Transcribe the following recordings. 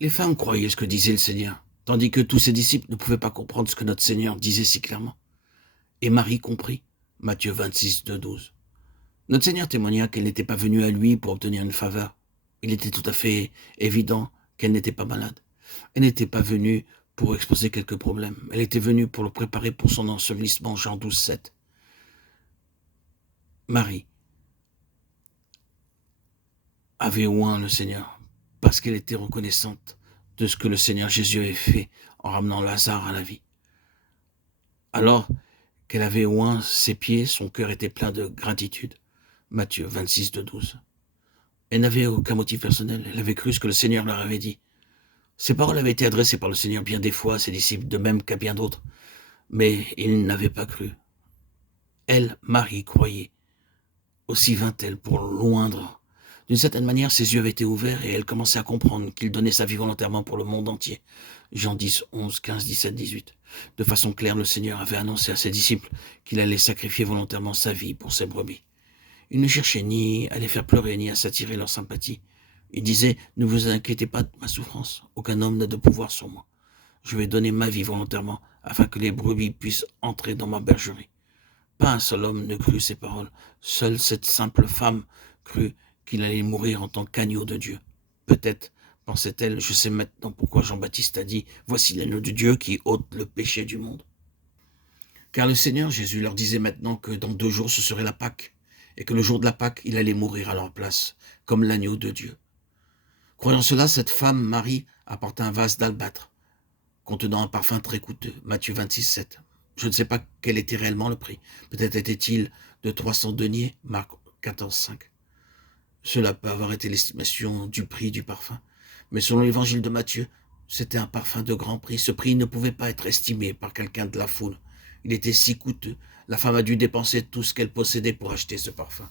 Les femmes croyaient ce que disait le Seigneur, tandis que tous ses disciples ne pouvaient pas comprendre ce que notre Seigneur disait si clairement. Et Marie comprit, Matthieu 26, 2-12. Notre Seigneur témoigna qu'elle n'était pas venue à lui pour obtenir une faveur. Il était tout à fait évident qu'elle n'était pas malade. Elle n'était pas venue pour exposer quelques problèmes. Elle était venue pour le préparer pour son ensevelissement, Jean 12, 7. Marie avait oint le Seigneur parce qu'elle était reconnaissante de ce que le Seigneur Jésus avait fait en ramenant Lazare à la vie. Alors qu'elle avait oint ses pieds, son cœur était plein de gratitude. Matthieu 26, 12. Elle n'avait aucun motif personnel. Elle avait cru ce que le Seigneur leur avait dit. Ces paroles avaient été adressées par le Seigneur bien des fois à ses disciples, de même qu'à bien d'autres. Mais ils n'avaient pas cru. Elle, Marie, croyait. Aussi vint-elle pour loindre. D'une certaine manière, ses yeux avaient été ouverts et elle commençait à comprendre qu'il donnait sa vie volontairement pour le monde entier. Jean 10, 11, 15, 17, 18. De façon claire, le Seigneur avait annoncé à ses disciples qu'il allait sacrifier volontairement sa vie pour ses brebis. Il ne cherchait ni à les faire pleurer, ni à s'attirer leur sympathie. Il disait, ne vous inquiétez pas de ma souffrance. Aucun homme n'a de pouvoir sur moi. Je vais donner ma vie volontairement afin que les brebis puissent entrer dans ma bergerie. Pas un seul homme ne crut ces paroles. Seule cette simple femme crut qu'il allait mourir en tant qu'agneau de Dieu. Peut-être, pensait-elle, je sais maintenant pourquoi Jean-Baptiste a dit, voici l'agneau de Dieu qui ôte le péché du monde. Car le Seigneur Jésus leur disait maintenant que dans 2 jours ce serait la Pâque, et que le jour de la Pâque, il allait mourir à leur place, comme l'agneau de Dieu. Croyant cela, cette femme, Marie, apporta un vase d'albâtre, contenant un parfum très coûteux, Matthieu 26, 7. Je ne sais pas quel était réellement le prix. Peut-être était-il de 300 deniers, Marc 14, 5. Cela peut avoir été l'estimation du prix du parfum. Mais selon l'évangile de Matthieu, c'était un parfum de grand prix. Ce prix ne pouvait pas être estimé par quelqu'un de la foule. Il était si coûteux. La femme a dû dépenser tout ce qu'elle possédait pour acheter ce parfum.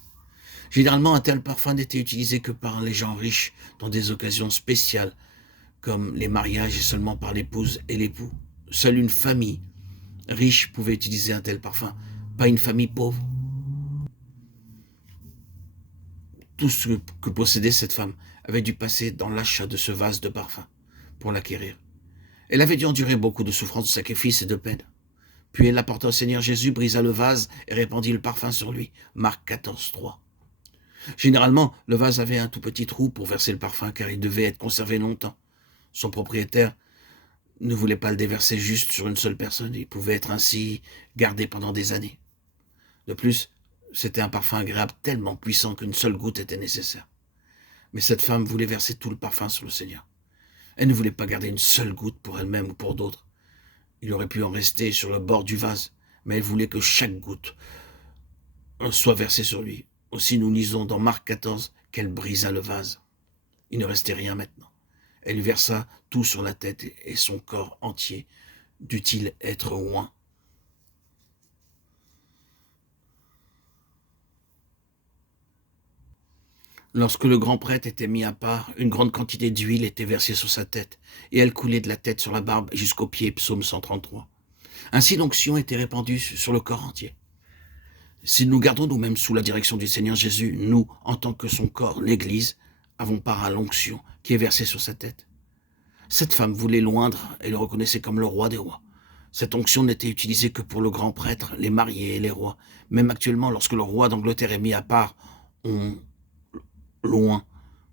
Généralement, un tel parfum n'était utilisé que par les gens riches dans des occasions spéciales, comme les mariages et seulement par l'épouse et l'époux. Seule une famille riche pouvait utiliser un tel parfum, pas une famille pauvre. Tout ce que possédait cette femme avait dû passer dans l'achat de ce vase de parfum pour l'acquérir. Elle avait dû endurer beaucoup de souffrances, de sacrifices et de peines. Puis elle l'apporta au Seigneur Jésus, brisa le vase et répandit le parfum sur lui. Marc 14, 3. Généralement, le vase avait un tout petit trou pour verser le parfum car il devait être conservé longtemps. Son propriétaire ne voulait pas le déverser juste sur une seule personne. Il pouvait être ainsi gardé pendant des années. De plus, c'était un parfum agréable tellement puissant qu'une seule goutte était nécessaire. Mais cette femme voulait verser tout le parfum sur le Seigneur. Elle ne voulait pas garder une seule goutte pour elle-même ou pour d'autres. Il aurait pu en rester sur le bord du vase, mais elle voulait que chaque goutte soit versée sur lui. Aussi nous lisons dans Marc 14 qu'elle brisa le vase. Il ne restait rien maintenant. Elle lui versa tout sur la tête et son corps entier dut-il être oint. Lorsque le grand prêtre était mis à part, une grande quantité d'huile était versée sur sa tête, et elle coulait de la tête sur la barbe jusqu'aux pieds, psaume 133. Ainsi l'onction était répandue sur le corps entier. Si nous gardons nous-mêmes sous la direction du Seigneur Jésus, nous, en tant que son corps, l'Église, avons part à l'onction qui est versée sur sa tête. Cette femme voulait loindre et le reconnaissait comme le roi des rois. Cette onction n'était utilisée que pour le grand prêtre, les mariés et les rois. Même actuellement, lorsque le roi d'Angleterre est mis à part, on loin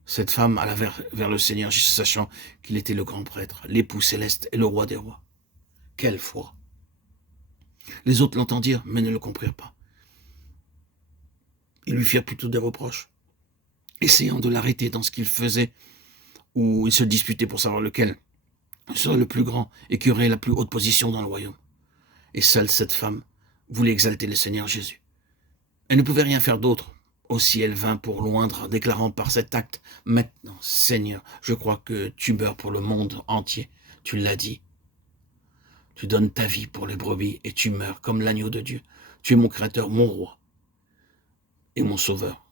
cette femme alla vers le Seigneur, sachant qu'il était le grand prêtre, l'époux céleste et le roi des rois. Quelle foi! Les autres l'entendirent, mais ne le comprirent pas. Ils lui firent plutôt des reproches, essayant de l'arrêter dans ce qu'il faisait, ou ils se disputaient pour savoir lequel serait le plus grand et qui aurait la plus haute position dans le royaume. Et seule cette femme voulait exalter le Seigneur Jésus. Elle ne pouvait rien faire d'autre. Aussi elle vint pour loindre, déclarant par cet acte, « Maintenant, Seigneur, je crois que tu meurs pour le monde entier. Tu l'as dit. Tu donnes ta vie pour les brebis et tu meurs comme l'agneau de Dieu. Tu es mon créateur, mon roi et mon sauveur.